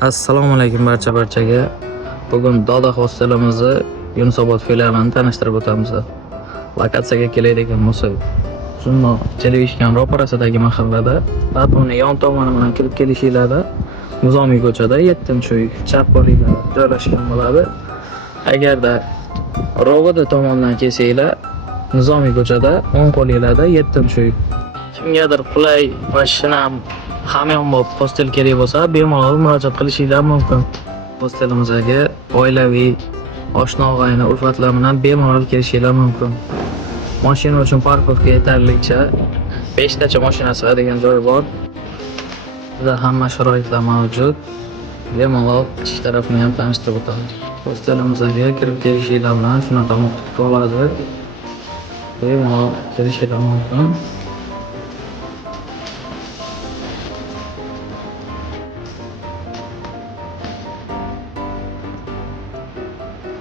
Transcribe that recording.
Assalomu alaykum barchaga. Bugun Doda hostelimizni Yunusobod filialini tanishtirib o'tamiz. Lokatsiyaga kelayotgan bo'lsak, Zumno televizor ro'parasidagi mahallada, Batuni yon tomoni bilan kirib kelishinglarda Nizomiy ko'chada 7-uy chap qo'lingda joylashgan bo'ladi. Agarda Rovoda tomonidan kelsanglar, Nizomiy ko'chada o'ng qo'linglarda 7-uy. Kimgadir qulay va shinam hamyonbop hostel kerak bo'lsa, bemalol murojaat qilishingiz mumkin. Hostelimizga oilaviy, oshna og'ayni, ulfatlar bilan bemalol kelishingiz mumkin. Mashina uchun parkovka yetarlicha 5 tacha mashina sig'adigan joy bor. Bizda hamma sharoitlar mavjud. Bemalol ichki tarafni ham tanishtirib o'tamiz. Hostelimizga kirib kelishingiz bilan shunaqa muhit bo'ladi. Bemalol kelishingiz mumkin.